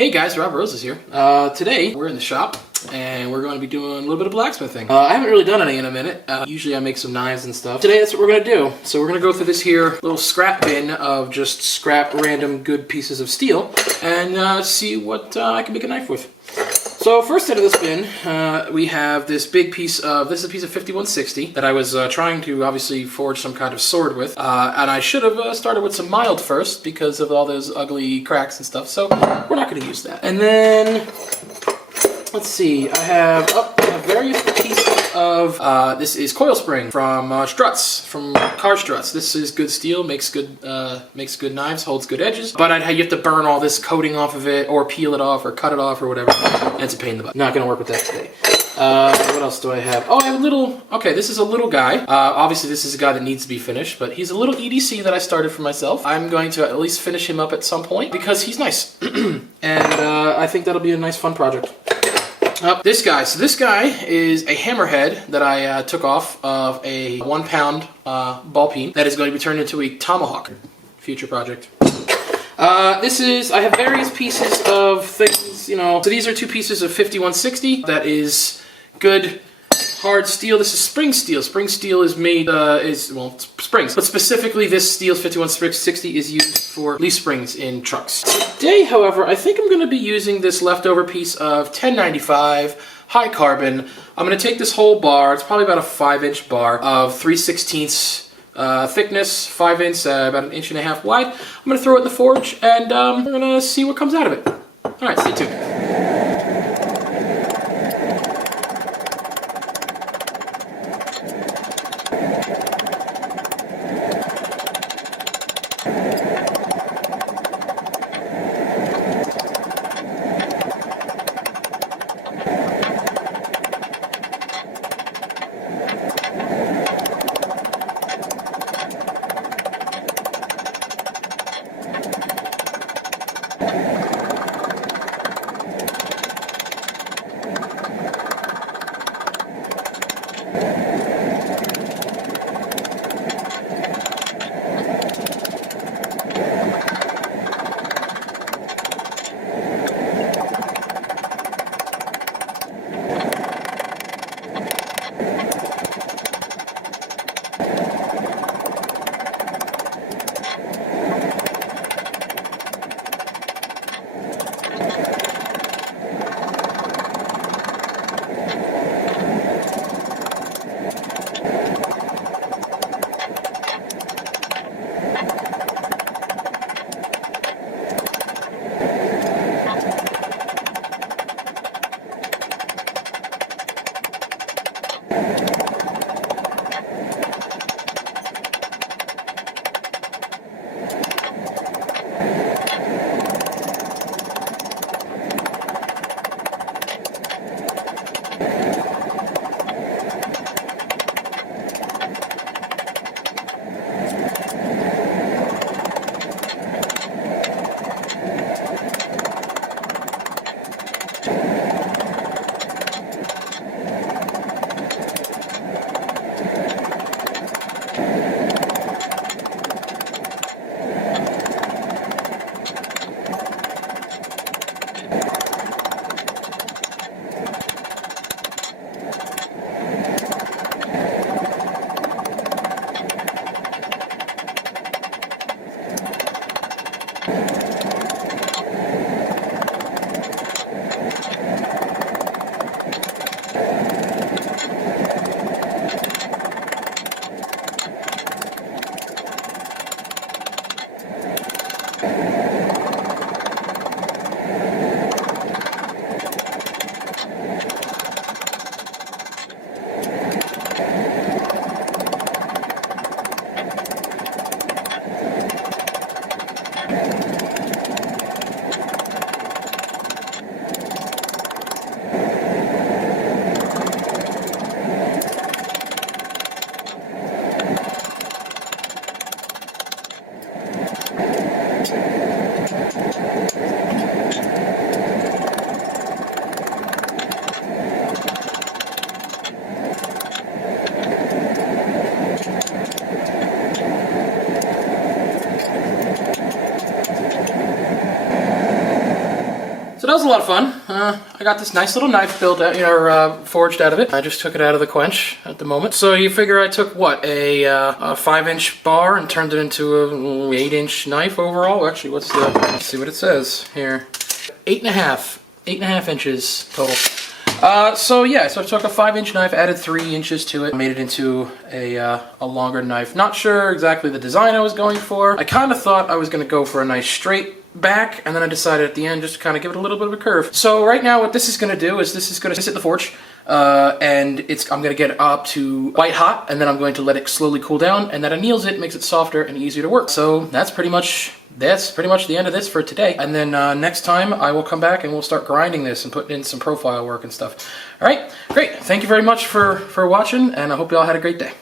Hey guys, Rob Rosas here. Today we're in the shop and we're going to be doing a little bit of blacksmithing. I haven't really done any in a minute. Usually I make some knives and stuff. Today that's what we're going to do. So we're going to go through this here little scrap bin of just scrap random good pieces of steel and see what I can make a knife with. So first out of this bin, we have this big piece of, this is a piece of 5160 that I was trying to obviously forge some kind of sword with. And I should have started with some mild first because of all those ugly cracks and stuff. So we're not going to use that. And then, let's see, I have various pieces of, this is coil spring from struts, from car struts. This is good steel, makes good knives, holds good edges. But you have to burn all this coating off of it, or peel it off, or cut it off, or whatever. And it's a pain in the butt. Not gonna work with that today. What else do I have? Oh, I have a little, okay, this is a little guy. Obviously this is a guy that needs to be finished, but he's a little EDC that I started for myself. I'm going to at least finish him up at some point because he's nice. And I think that'll be a nice fun project. This guy. So this guy is a hammerhead that I took off of a 1 pound ball peen that is going to be turned into a tomahawk. Future project. I have various pieces of things, you know. So these are two pieces of 5160. That is good hard steel. This is spring steel. Spring steel is made, it's springs. But specifically this steel's 5160 is used for leaf springs in trucks. Today, however, I think I'm going to be using this leftover piece of 1095 high carbon. I'm going to take this whole bar, it's probably about a 5-inch bar of 3/16 thickness, 5 inch, about 1.5 inches wide. I'm going to throw it in the forge and we're going to see what comes out of it. Alright, stay tuned. So that was a lot of fun. I got this nice little knife built out, forged out of it. I just took it out of the quench at the moment. So you figure I took, what, a 5-inch bar and turned it into a 8-inch knife overall? Actually, let's see what it says here. 8.5 inches total. So I took a 5-inch knife, added 3 inches to it, made it into a longer knife. Not sure exactly the design I was going for. I kind of thought I was going to go for a nice straight back, and then I decided at the end just to kind of give it a little bit of a curve. So right now what this is going to do is this is going to sit in the forge, and I'm going to get it up to white hot, and then I'm going to let it slowly cool down, and that anneals it, makes it softer and easier to work. So that's pretty much the end of this for today. And then next time I will come back and we'll start grinding this and putting in some profile work and stuff. All right, great. Thank you very much for watching, and I hope you all had a great day.